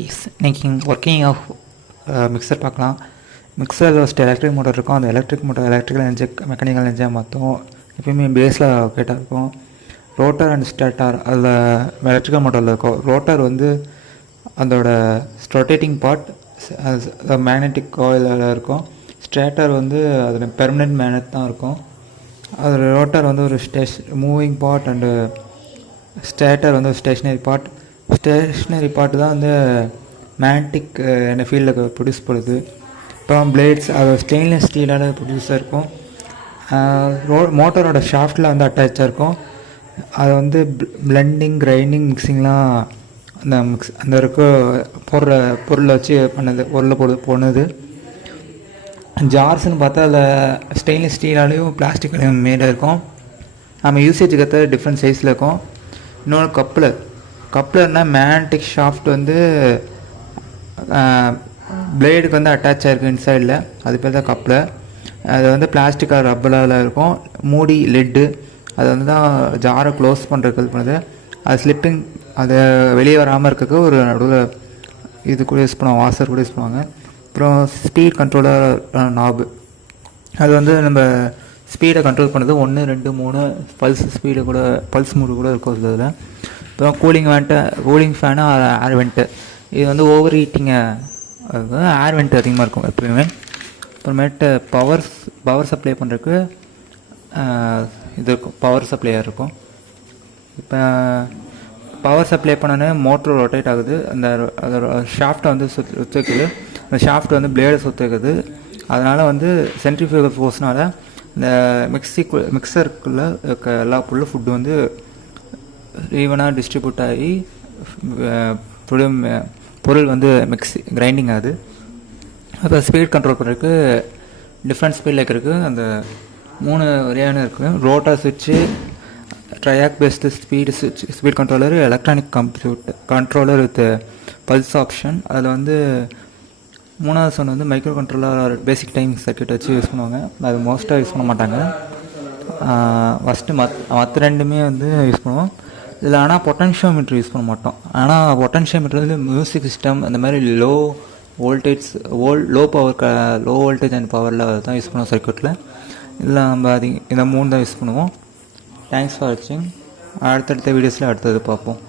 இன்னைக்கு working of mixer பார்க்கலாம். மிக்சரில் first electric motor இருக்கும். அந்த electric motor electrical engine mechanical engine மொத்தம் எப்பயுமே பேஸில் கேட்டால் இருக்கும். ரோட்டர் அண்ட் ஸ்டேட்டார் அதில் எலக்ட்ரிக்கல் மோட்டரில் இருக்கும். ரோட்டர் வந்து அதோட ரொட்டேட்டிங் பார்ட் மேக்னெட்டிக் காயிலில் இருக்கும். ஸ்டேட்டர் வந்து அதில் பெர்மனெண்ட் மேக்னெட் தான் இருக்கும். அதில் ரோட்டர் வந்து ஒரு மூவிங் பார்ட் அண்டு ஸ்டேட்டர் வந்து ஸ்டேஷ்னரி பார்ட். ஸ்டேஷ்னரி பார்ட்டு தான் வந்து மேக்னெட்டிக் என்ன ஃபீல்டில் ப்ரொடியூஸ் பண்ணுது. அப்புறம் பிளேட்ஸ் அது ஸ்டெயின்லெஸ் ஸ்டீலால் ப்ரொடியூஸாக இருக்கும். மோட்டரோட ஷாஃப்டில் வந்து அட்டாச்சாக இருக்கும். அது வந்து பிளெண்டிங் கிரைண்டிங் மிக்சிங்லாம் அந்த இருக்க பொருளை வச்சு போனது. ஜார்ஸ்ன்னு பார்த்தா அதில் ஸ்டெயின்லெஸ் ஸ்டீலாலேயும் பிளாஸ்டிக்லேயும் மேலே இருக்கும். நம்ம யூசேஜுக்கு ஏற்ற டிஃப்ரெண்ட் சைஸில் இருக்கும். இன்னொன்று கப்ளர்னா மேக்னெட்டிக் ஷாஃப்ட் வந்து பிளேடுக்கு வந்து அட்டாச் ஆகிருக்கு இன்சைடில். அது பேர் தான் கப்ளர். அது வந்து பிளாஸ்டிக் ஆர் ரப்பரில் இருக்கும். மூடி லிட்டு அது வந்து தான் ஜாரை க்ளோஸ் பண்ணுறதுக்கு இது பண்ணுது. அது ஸ்லிப்பிங் அதை வெளியே வராமல் இருக்கிறதுக்கு ஒரு நடுவில் இது கூட யூஸ் பண்ணுவாங்க, வாஷர் கூட யூஸ் பண்ணுவாங்க. அப்புறம் ஸ்பீட் கண்ட்ரோலர் நாபு அது வந்து நம்ம ஸ்பீடை கண்ட்ரோல் பண்ணுறது 1, 2, 3 பல்ஸ் மூடு கூட இருக்கும் இதில். அப்புறம் கூலிங் ஃபேனு ஏர் வெண்ட்டு இது வந்து ஓவர் ஹீட்டிங்காக ஏர் வெண்ட் அதிகமாக இருக்கும் எப்பயுமே. அப்புறமேட்டு பவர் சப்ளை பண்ணுறதுக்கு இது இருக்கும், பவர் சப்ளையர் இருக்கும். இப்போ பவர் சப்ளை பண்ணோன்னே மோட்ரு ரொட்டேட் ஆகுது. அதோட ஷாஃப்ட்டை வந்து சுற்றி வைக்குது. அந்த ஷாஃப்ட் வந்து பிளேடை சுற்றி வைக்குது. அதனால் வந்து சென்ட்ரிஃபியூகல் ஃபோர்ஸ்னால் இந்த மிக்சருக்குள்ளே இருக்க எல்லா ஃபுட்டு வந்து ஈவனாக டிஸ்ட்ரிபியூட் ஆகி பொருள் வந்து கிரைண்டிங் ஆகுது. அப்போ ஸ்பீட் கண்ட்ரோல் பண்ணுறதுக்கு டிஃப்ரெண்ட் ஸ்பீடில் இருக்கிறதுக்கு அந்த 3 வரையான இருக்குது. ரோட்டார் சுவிட்சு, triac based speed controller, electronic controller with pulse option. அதில் வந்து 3வது சொன்ன வந்து மைக்ரோ கண்ட்ரோலர் பேசிக் டைம் சர்க்யூட் வச்சு யூஸ் பண்ணுவாங்க. அது மோஸ்ட்டாக யூஸ் பண்ண மாட்டாங்க. ஃபஸ்ட்டு மற்ற ரெண்டுமே வந்து யூஸ் பண்ணுவோம். இதில் ஆனால் பொட்டன்ஷியோமீட்டர் யூஸ் பண்ண மாட்டோம். ஆனால் பொட்டன்ஷியோமீட்டர் வந்து மியூசிக் சிஸ்டம் அந்த மாதிரி low voltage low voltage and பவரில் தான் யூஸ் பண்ணுவோம் சர்க்யூட்டில். இல்லை நம்ம இந்த 3 தான் யூஸ் பண்ணுவோம். தேங்க்ஸ் ஃபார் வாட்சிங். அடுத்தடுத்த வீடியோஸில் அடுத்தது பார்ப்போம்.